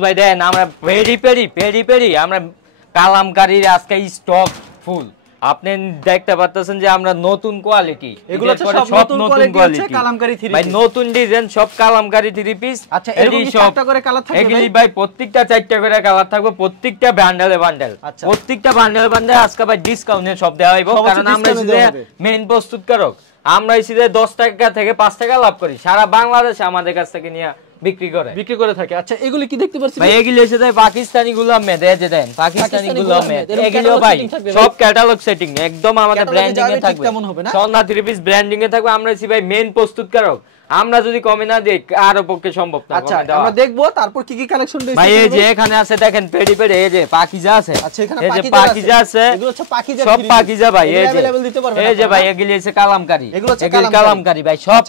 ভাই দেন আমরা peri peri peri peri আমরা কালামকারীর আজকে স্টক ফুল। আপনি দেখতে পাচ্ছেন যে আমরা নতুন কোয়ালিটি, এগুলো সব নতুন কোয়ালিটি কালামকারী থ্রি পিস ভাই, নতুন ডিজাইন সব কালামকারী থ্রি পিস। আচ্ছা এরকম কি চারটা করে কালার থাকবে এগুলি ভাই প্রত্যেকটা চারটা করে কালার থাকবে, প্রত্যেকটা বান্ডেলে বান্ডেল, প্রত্যেকটা বান্ডেলে বান্ডেল আজকে ভাই ডিসকাউন্টে সব দেওয়া হইব। কারণ আমরা মেইন প্রস্তুতকারক, আমরা এসে 10 টাকা থেকে 5 টাকা লাভ করি, সারা বাংলাদেশে আমাদের কাছ থেকে নিয়ে বিক্রি করে থাকে। আচ্ছা এগুলি কি দেখতে পাচ্ছেন ভাই? এগুলি এসে যায় পাকিস্তানি গোলাম মে দেয় দেন, পাকিস্তানি গোলাম মে এগুলো ভাই সব ক্যাটালগ সেটিং একদম আমাদের ব্র্যান্ডিং এ থাকবে, সোনা থ্রি পিস ব্র্যান্ডিং এ থাকবে। আমরা এসে ভাই মেইন প্রস্তুতকারক, আমরা যদি কমে না দেই আর পক্ষে সম্ভব না। আচ্ছা আমরা দেখবো তারপর কি কি কালেকশন রয়েছে ভাই। এই যে এখানে আছে দেখেন পেডি পেডি, এই যে পাকিজা আছে। আচ্ছা এখানে পাকিজা আছে, এগুলো হচ্ছে পাকিজা, সব পাকিজা ভাই। এই যে ভাই এগুলি আছে কালামকারী, এগুলি কালামকারী ভাই সব।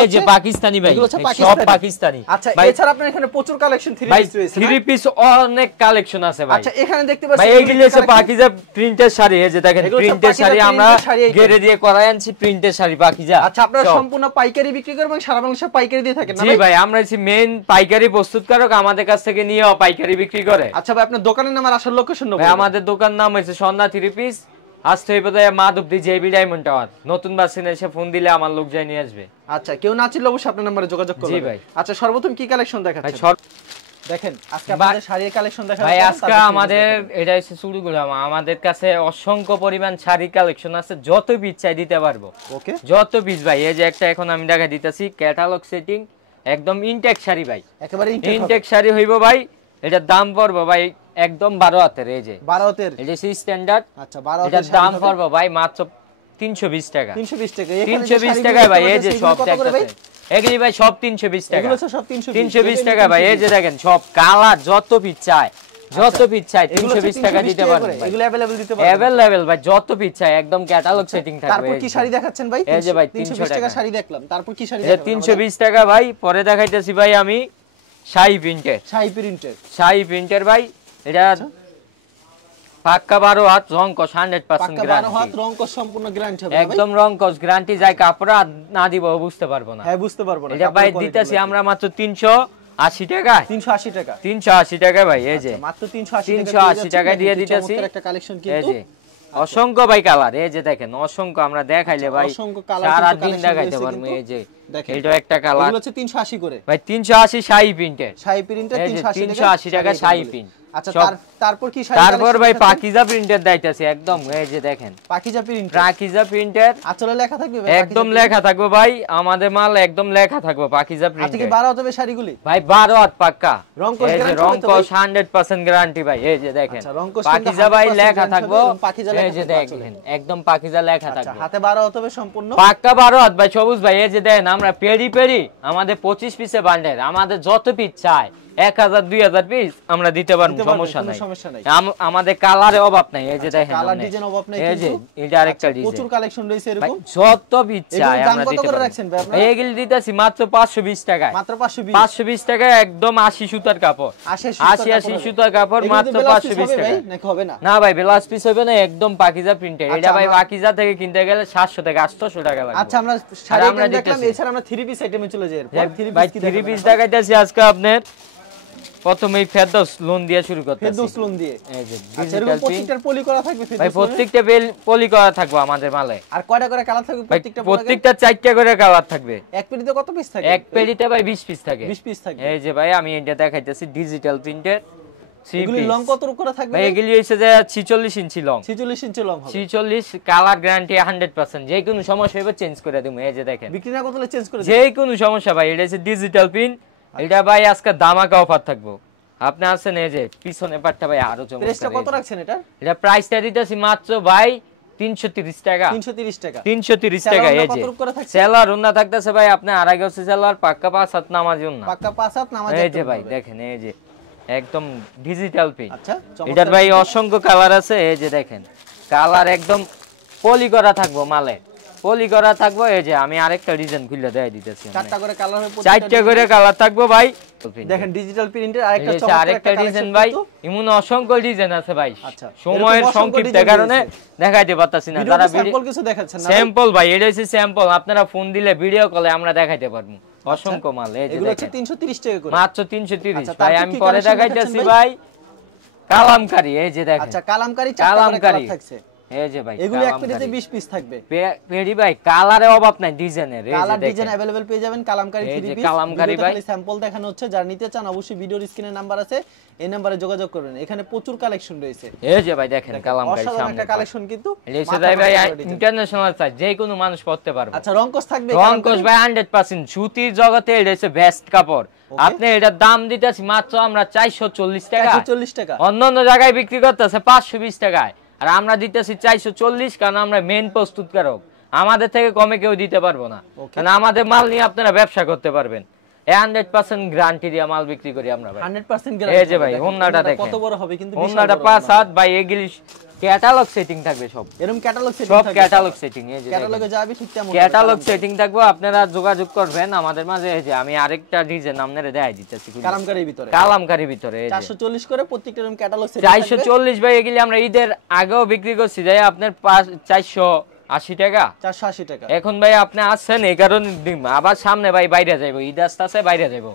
এই যে পাকিস্তানি ভাই সব পাকিস্তানি। আচ্ছা এছাড়া আপনার এখানে প্রচুর কালেকশন থ্রি পিস রয়েছে, থ্রি পিস অনেক কালেকশন আছে ভাই। আচ্ছা এখানে দেখতে পাচ্ছেন ভাই এগুলি আছে পাকিজা প্রিন্টের শাড়ি। এই যে দেখেন প্রিন্টের শাড়ি আমরা ঘেরে দিয়ে করাই আনছি, প্রিন্টের শাড়ি পাকিজা। আচ্ছা আপনারা সম্পূর্ণ পাইকারি বিক্রি করেন এবং সারা বাংলাদেশে পাইকারি দিয়ে থাকেন না ভাই? জি ভাই, আমরা হচ্ছে মেইন পাইকারি প্রস্তুতকারক, আমাদের কাছ থেকে নিয়ে পাইকারি বিক্রি করে। আচ্ছা ভাই আপনার দোকানের নাম আর আসল লোকেশন বলুন। ভাই আমাদের দোকান নাম হচ্ছে সোনা থ্রি পিস, আসতে হইবে তাই মাধবদী জেবি ডায়মন্ড টাওয়ার, নতুন বাস স্ট্যান্ডে এসে ফোন দিলে আমার লোক যাই নিয়ে আসবে। আচ্ছা কেউ না চিনলে অবশ্যই আপনার নম্বরে যোগাযোগ করবেন। জি ভাই। আচ্ছা সর্বপ্রথম কি কালেকশন দেখাচ্ছেন? দেখেন আজকে আমাদের শাড়ির কালেকশন দেখাবো ভাই। আজকে আমাদের এটা হচ্ছে শুরু আমাদের কাছে অসংখ্য পরিমাণ শাড়ি কালেকশন আছে, যত পিস চাই দিতে পারবো। ওকে যত পিস ভাই। এই যে একটা এখন আমি দেখা দিতেছি ক্যাটালগ সেটিং, একদম ইনটেক শাড়ি ভাই, একেবারে ইনটেক শাড়ি হইবো ভাই। এটার দাম পড়বো ভাই একদম 12 হাতের। এই যে 12 হাতের, এটা সি স্ট্যান্ডার্ড। আচ্ছা 12 হাতের এটার দাম পড়বো ভাই মাত্র 320 টাকা। 320 টাকা, 320 টাকা ভাই। এই যে সব দেখতেছেন এগুলি ভাই সব 320 টাকা, এগুলো সব 320 টাকা ভাই। এই যে দেখেন সব কালার যত পিস চাই, যত পিস চাই 320 টাকা দিতে পারবেন। এগুলো अवेलेबल দিতে পারবেন, अवेलेबल ভাই, যত পিস চাই একদম ক্যাটালগ সেটিং থাকবে। তারপর কি শাড়ি দেখাচ্ছেন ভাই? এই যে ভাই 320 টাকা শাড়ি দেখলাম, তারপর কি শাড়ি দেখাবেন? 320 টাকা ভাই। পরে দেখাইতেছি ভাই আমি শাড়ি প্রিন্টের ভাই। এটা পাক্কা 12 হাত রং কস 100% গ্যারান্টি, 12 হাত রং কস সম্পূর্ণ গ্যারান্টি হবে একদম রং কস গ্যারান্টি। যাই কাপড় না দিব বুঝতে পারবো না। হ্যাঁ বুঝতে পারবো না। এটা ভাই দিতেছি আমরা মাত্র 380 টাকা, 380 টাকা, 380 টাকা ভাই। এই যে মাত্র 380 টাকা দিয়ে দিতেছি। একটা কালেকশন কিন্তু অসংখ্য ভাই কালার। এই যে দেখেন অসংখ্য, আমরা দেখাইলে ভাই সারা দিন দেখাইতে পারবো। এই যে দেখেন এটা একটা কালার, এগুলো হচ্ছে 380 করে ভাই। 380 শাড়ি প্রিন্টের 380 টাকা শাড়ি প্রিন্ট। আচ্ছা তারপর কি শাড়ি? তারপর ভাই পাকিজা প্রিন্টের দাইতাছি একদম। এই যে দেখেন পাকিজা প্রিন্টের আচলে লেখা থাকবে ভাই, একদম লেখা থাকবে ভাই। আমাদের মাল একদম লেখা থাকবে পাকিজা প্রিন্টের। আজকে 12 হবে শাড়িগুলি ভাই 12 হাত পাক্কা, এই যে রং কস 100% গ্যারান্টি ভাই। এই যে দেখেন পাকিজা ভাই লেখা থাকবে। এই যে দেখেন একদম পাকিজা লেখা থাকবে। হাতে 12 হবে সম্পূর্ণ পাক্কা 12 হাত ভাই। সবুজ ভাই এই যে দেখেন আমরা পেরি পেরি আমাদের 25 পিসে বান্ডেল, আমাদের যত পিস চাই 1000 2000 পিস আমরা দিতে পারবো, সমস্যা নাই। আমাদের কালারে অভাব নাই। এই যে দেখেন কালার ডিজাইন অভাব নাই, এই যে এটা আরেকটা ডিজাইন, প্রচুর কালেকশন রয়েছে এরকম যত পিস চাই আমরা দিতে পারবো। এইগুলি দিতেছি মাত্র 520 টাকা, মাত্র 520 টাকা একদম 80 সুতার কাপড়, 80 সুতার কাপড় মাত্র 520 টাকা। নাকি হবে না? না ভাই ব্লাউজ পিস হবে না, একদম পাকিজা প্রিন্টেড। এটা ভাই পাকিজা থেকে কিনতে গেলে 700 থেকে 800 টাকা লাগবে। আচ্ছা আমরা শাড়ি দেখলাম, এছাড়া আমরা থ্রি পিস আইটেমে চলে যাই। থ্রি পিস দেখাইতেছি আজকে আপনার। প্রথমেই ফেরদৌস লোন দিয়ে শুরু করতে, ফেরদৌস লোন দিয়ে। এই যে আচ্ছা এরকম প্রত্যেকটার পলি করা থাকবে ফেরদৌস ভাই, প্রত্যেকটা পলি করা থাকবে আমাদের মালে। আর কয়টা করে কালার থাকবে প্রত্যেকটা 4টা করে কালার থাকবে। এক পেটিতে কত পিস থাকে? এক পেটিতে ভাই 20 পিস থাকে, 20 পিস থাকে। এই যে ভাই আমি এটা দেখাইতেছি ডিজিটাল প্রিন্টের। এগুলি লং কত করে থাকবে ভাই? এগুলি হইছে যে 46 ইঞ্চি লং, 46 ইঞ্চি লং হবে। 46 কালার গ্যারান্টি 100%, যে কোনো সমস্যা হবে চেঞ্জ করে দেব। এই যে দেখেন বিক্রি না করলে চেঞ্জ করে দেব, যে কোনো সমস্যা ভাই। এটা হচ্ছে ডিজিটাল প্রিন্ট। এটা ভাই আজকে ধামাকা অফার থাকবে। আপনি আছেন এই যে পিছনে পাটটা ভাই আরো চমৎকার। প্রাইসটা কত রাখছেন এটা? এটা প্রাইসটা দিতেছি মাত্র ভাই 330 টাকা, 330 টাকা, 330 টাকা। এই যে সেলার ওন্না থাকতেছে ভাই, আপনি আড়াই গজ সেলার পাক্কা 5 হাত নামাজ ওন্না, পাক্কা 5 হাত নামাজ। এই যে ভাই দেখেন এই যে একদম ডিজিটাল প্রিন্ট। আচ্ছা এটার ভাই অসংখ্য কালার আছে। এই যে দেখেন কালার একদম পলি করা থাকবো, মালে পলি করা থাকবো। এই যে আমি আরেকটা ডিজাইন খুলে দেখাই দিতেছি, 4টা করে কালার হবে, 4টা করে কালার থাকবো ভাই। দেখেন ডিজিটাল প্রিন্টের আরেকটা ডিজাইন ভাই, এমন অসংখ্য ডিজাইন আছে ভাই। আচ্ছা সময়ের সংক্ষিপ্ত কারণে দেখাইতে পারতাছি না। তারা স্যাম্পল কিছু দেখাচ্ছেন না? স্যাম্পল ভাই, এটা হচ্ছে স্যাম্পল। আপনারা ফোন দিলে ভিডিও কলে আমরা দেখাইতে পারবো। অসংখ্য মাল। এই যে এগুলো হচ্ছে 330 টাকা করে, মাত্র 330 ভাই। আমি পরে দেখাইতেছি ভাই কালামকারী। এই যে দেখেন, আচ্ছা কালামকারী চারটা করে কালার থাকছে। এই যে ভাই এগুলো এক পেটিতে 20 পিস থাকবে। পেডি ভাই কালারে অভাব নাই, ডিজাইনের। এই যে কালার ডিজাইন अवेलेबल পেয়ে যাবেন কালামকারী 3 পিস। কালামকারী ভাই স্যাম্পল দেখানো হচ্ছে, যারা নিতে চান অবশ্যই ভিডিওর স্ক্রিনে নাম্বার আছে, এই নম্বরে যোগাযোগ করবেন। এখানে প্রচুর কালেকশন রয়েছে। এই যে ভাই দেখেন কালামকারী সামনে একটা কালেকশন কিন্তু এসে যায় ভাই, ইন্টারন্যাশনাল সাইজ, যে কোনো মানুষ পড়তে পারবে। আচ্ছা রংকশ থাকবে? রংকশ ভাই 100% সুতির জগতে এটা হচ্ছে বেস্ট কাপড়। আপনি এটার দাম দিতেছি মাত্র আমরা 440 টাকা। 440 টাকা। অন্যান্য জায়গায় বিক্রি করতেছে 520 টাকায়, আর আমরা দিতেছি 440, কারণ আমরা মেইন প্রস্তুতকারক। আমাদের থেকে কমে কেউ দিতে পারবো না, কারণ আমাদের মাল নিয়ে আপনারা ব্যবসা করতে পারবেন। 100% গ্যারান্টি দিয়ে মাল বিক্রি করি আমরা ভাই। 100% গ্যারান্টি। এই যে ভাই ওন্নাটা দেখেন কত বড় হবে, কিন্তু ওন্নাটা 5/7 ভাই। এগুলি ক্যাটালগ সেটিং থাকবে সব, এরকম ক্যাটালগ সেটিং সব থাকবে, ক্যাটালগ সেটিং। এই যে ক্যাটালগে যাবে ঠিক তেমন ক্যাটালগ সেটিং থাকবে। আপনারা যোগাযোগ করবেন আমাদের মাঝে। এই যে আমি আরেকটা ডিজাইন আপনাদের দেখাই দিতেছি কালামকারীর ভিতরে। কালামকারীর ভিতরে এই যে 440 করে প্রত্যেকটা এরকম ক্যাটালগ সেটিং 440 ভাই। এগুলি আমরা ঈদের আগেও বিক্রি করছি যাই আপনার 480 টাকা। 480 টাকা। এখন ভাই আপনি আসছেন এই কারণে দিম, আবার সামনে ভাই বাইরে যাইবো, ঈদ আসতেছে বাইরে যাইবো।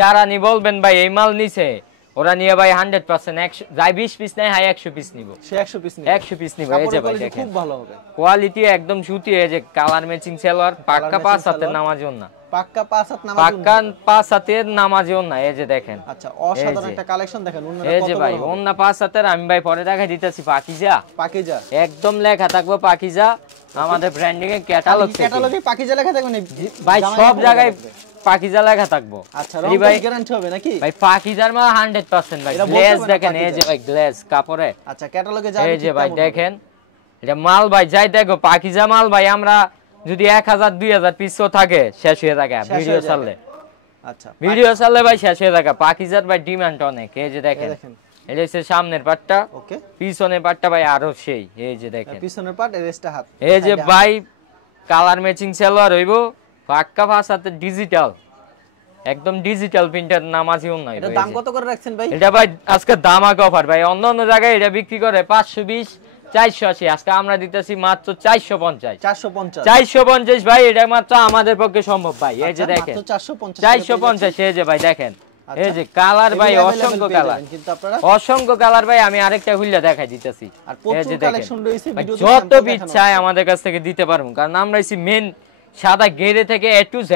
যারা নি বলবেন ভাই এই মাল নিছে, ওরা নিয়ে ভাই 100% যাই 20 পিস নাই, হাই 100 পিস নিব। সে 100 পিস নিব, 100 পিস নিব। এই যে ভাই দেখেন খুব ভালো হবে, কোয়ালিটি একদম সুতি। এই যে কালার ম্যাচিং সালোয়ার, পাক্কা 5 হাতের নামাজিও না, পাক্কা 5 হাত নামাজিও না, পাক্কা 5 হাতের নামাজিও না। এই যে দেখেন, আচ্ছা অসাধারণ একটা কালেকশন দেখেন। ওন্নাটা এই যে ভাই ওন্না 5 হাতের। আমি ভাই পরে দেখাই দিতেছি পাকিজা। পাকিজা একদম লেখা থাকবে পাকিজা, আমাদের ব্র্যান্ডিং এর ক্যাটালগ। ক্যাটালগে পাকিজা লেখা থাকবে না ভাই, সব জায়গায় পাকিজা লেখা থাকবো। আচ্ছা রং গ্যারান্টি হবে নাকি ভাই? পাকিজার মাল 100% ভাই। গ্লেজ দেখেন, এই যে ভাই গ্লেজ কাপড়ে। আচ্ছা ক্যাটালগে যাবে, এই যে ভাই দেখেন এটা মাল ভাই, যাই দেখো পাকিজা মাল ভাই। আমরা যদি 1000 2000 পিসও থাকে শেষ হয়ে থাকে ভিডিও চাললে। আচ্ছা ভিডিও চাললে ভাই শেষ হয়ে থাকে। পাকিজার ভাই ডিমান্ড অনেক। এই যে দেখেন এটা হচ্ছে সামনের পাটটা, ওকে। পিছনের পাটটা ভাই আরো সেই। এই যে দেখেন পিছনের পাট, এরেস্টা হাত। এই যে ভাই কালার ম্যাচিং সালোয়ার হইবো, পাক্কা 5 হাতের ডিজিটাল, একদম ডিজিটাল প্রিন্টার নামাজিও নাই। এটা দাম কত করে রাখছেন ভাই? এটা ভাই আজকে দামাক অফার ভাই। অন্য জায়গায় এটা বিক্রি করে 520 480, আজকে আমরা দিতেছি মাত্র 450। 450 ভাই, এটা মাত্র আমাদের পক্ষে সম্ভব ভাই। এই যে দেখেন 450। এই যে ভাই দেখেন, এই যে কালার ভাই অসংখ্য কালার, কিন্তু আপনারা অসংখ্য কালার ভাই। আমি আরেকটা খুলে দেখাই দিতেছি। এই যে কালেকশন রয়েছে, যত ইচ্ছায় আমাদের কাছ থেকে দিতে পারবো, কারণ আমরা হইছি মেন সাদা গেরে থেকে A to Z।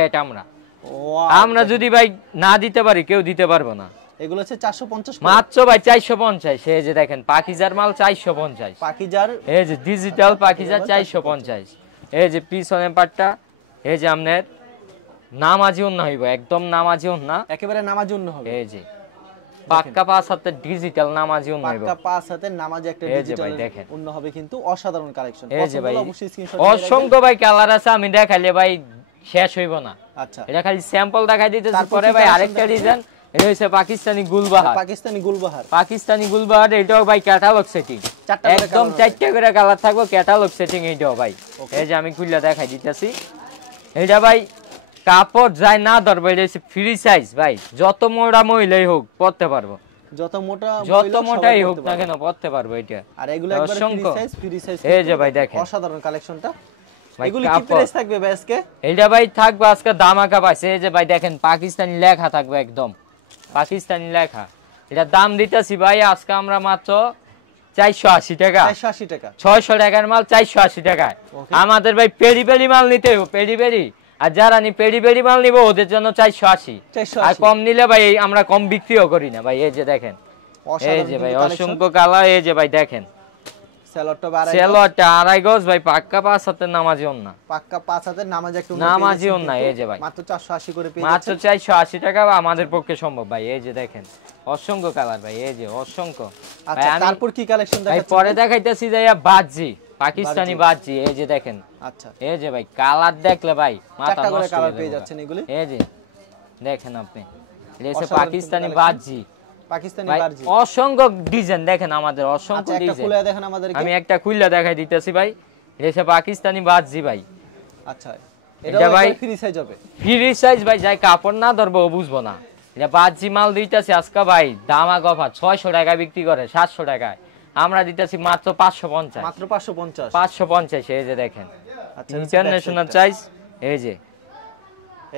আমরা যদি ভাই না দিতে পারি কেউ দিতে পারবো না। এগুলো হচ্ছে 450 মাত্র ভাই 450। এই যে দেখেন পাকিজার মাল 450। পাকিজার এই যে ডিজিটাল পাকিজা 450। এই যে পিছনের পাটটা, এই যে আপনার নামাজি ওন্না হইব, একদম নামাজি ওন্না, একেবারে নামাজি ওন্না হবে। এই যে পাক্কা 5 হাতের ডিজিটাল নামাজি ওন্না হইব, পাক্কা 5 হাতের নামাজি একটা ডিজিটাল ওন্না হবে, কিন্তু অসাধারণ কালেকশন। এই যে ভাই অসংখ্য ভাই কালার আছে, আমি দেখাইলে ভাই শেষ হইব না। আচ্ছা এটা খালি স্যাম্পল দেখাই দিতেছি। পরে ভাই আরেকটা ডিজাইন, এটা হচ্ছে পাকিস্তানি গুলবাহার। পাকিস্তানি গুলবাহার এটাও ভাই ক্যাটালগ সেটিং, একদম 4টা করে কালার থাকবে, ক্যাটালগ সেটিং এটাও ভাই। এই যে আমি খুলে দেখাই দিতেছি। এটা ভাই কাপড় যায় না ধরবে, এটা হচ্ছে ফ্রি সাইজ ভাই। যত মোটা মহিলাই হোক পরতে পারবো, যত মোটাই হোক না কেন পরতে পারবো এটা। আর এগুলো একবারে ফ্রি সাইজ। এই যে ভাই দেখেন অসাধারণ কালেকশনটা। এগুলো কি প্রাইস থাকবে ভাই আজকে? এইটা ভাই থাকবে আজকে ধামাকা পাইছে। এই যে ভাই দেখেন পাকিস্তানি লেখা থাকবে, একদম পাকিস্তানি লেখা। এটা দাম দিতেছি ভাই আজকে আমরা মাত্র 480 টাকা। 600 টাকার মাল 480 টাকায়। আমাদের ভাই পেরি পেরি মাল নিতে হবে, পেরি পেরি। আর যারা নি পেরি পেরি মাল নিব ওদের জন্য 480। আর কম নিলে ভাই আমরা কম বিক্রিও করি না ভাই। এই যে দেখেন, এই যে ভাই অসংখ্য কালার। এই যে ভাই দেখেন সেলোয়ারটা 2.5 গজ ভাই, পাক্কা 5 হাতের নামাজি ওন্না, পাক্কা 5 হাতের নামাজি ওন্না। এই যে ভাই মাত্র 480 করে পেয়ে যাচ্ছেন, মাত্র 480 টাকা আমাদের পক্ষে সম্ভব ভাই। এই যে দেখেন অসংখ্য কালার ভাই, এই যে অসংখ্য। আচ্ছা তারপর কি কালেকশন দেখাচ্ছেন ভাই? পরে দেখাইতেছি যাইয়া বাজি, পাকিস্তানি বাজি। এই যে দেখেন, আচ্ছা এই যে ভাই কালার দেখলে ভাই মাথা নষ্ট করে কালার পেয়ে যাচ্ছেন এগুলি। এই যে দেখেন আপনি, এটা হচ্ছে পাকিস্তানি বাজি, পাকিস্তানি বাজি। অসংখ্য ডিজাইন দেখেন আমাদের, অসংখ্য ডিজাইন। একটা খুলে দেখেন আমাদেরকে, আমি একটা খুলে দেখাই দিতেছি ভাই। এটা হচ্ছে পাকিস্তানি বাজি ভাই। আচ্ছা এটা ভাই ফ্রি সাইজ হবে, ফ্রি সাইজ ভাই। যাই কাপড় না ধরবো ও বুঝবো না। এটা বাজি মাল দিতেছি আজকে ভাই দামাক অফার। 600 টাকা বিক্রি করে 700 টাকায়, আমরা দিতেছি মাত্র 550। মাত্র 550। 550। এই যে দেখেন, আচ্ছা ইন্টারন্যাশনাল সাইজ। এই যে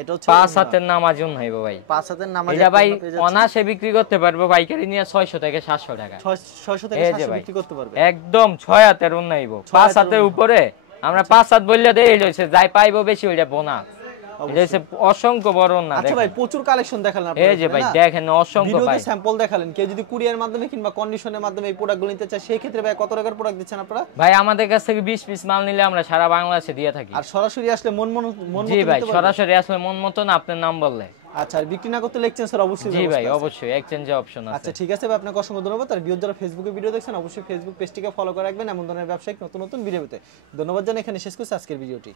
এটা হচ্ছে 5 হাতের নামাজুন হইব ভাই, 5 হাতের নামাজ। এটা ভাই অনাসে বিক্রি করতে পারবো পাইকারি নিয়ে 600 থেকে 700 টাকা, 600 থেকে 700 বিক্রি করতে পারবে একদম 6 হাতের উন হইব। 5 হাতের উপরে আমরা 5 হাত বললে দেই হইছে, যাই পাইবো বেশি ওইটা বোনাস। এটা হচ্ছে অসংখ্য বড় না। আচ্ছা ভাই প্রচুর কালেকশন দেখালেন আপনি, এই যে ভাই দেখেন অসংখ্য ভাই ভিডিওতে স্যাম্পল দেখালেন। কেউ যদি কুরিয়ার মাধ্যমে কিংবা কন্ডিশনের মাধ্যমে এই প্রোডাক্টগুলো নিতে চায় সেই ক্ষেত্রে ভাই কত টাকার প্রোডাক্ট দিচ্ছেন আপনারা? ভাই আমাদের কাছ থেকে 20 পিস মাল নিলে আমরা সারা বাংলাদেশে দিয়ে থাকি। আর সরাসরি আসলে মন জি ভাই সরাসরি আসলে মন মতন আপনার নাম বললে। আচ্ছা, আর বিক্রি না করতে এক্সচেঞ্জ স্যার অবশ্যই? জি ভাই অবশ্যই এক্সচেঞ্জের অপশন আছে। আচ্ছা ঠিক আছে ভাই, আপনাকে অসংখ্য ধন্যবাদ। আর ভিউয়ার যারা ফেসবুকে ভিডিও দেখছেন অবশ্যই ফেসবুক পেজটিকে ফলো করে রাখবেন এমন ধরনের ব্যবসায়িক নতুন নতুন ভিডিও পেতে। ধন্যবাদ জানাই, এখানে শেষ করছি আজকের ভিডিওটি।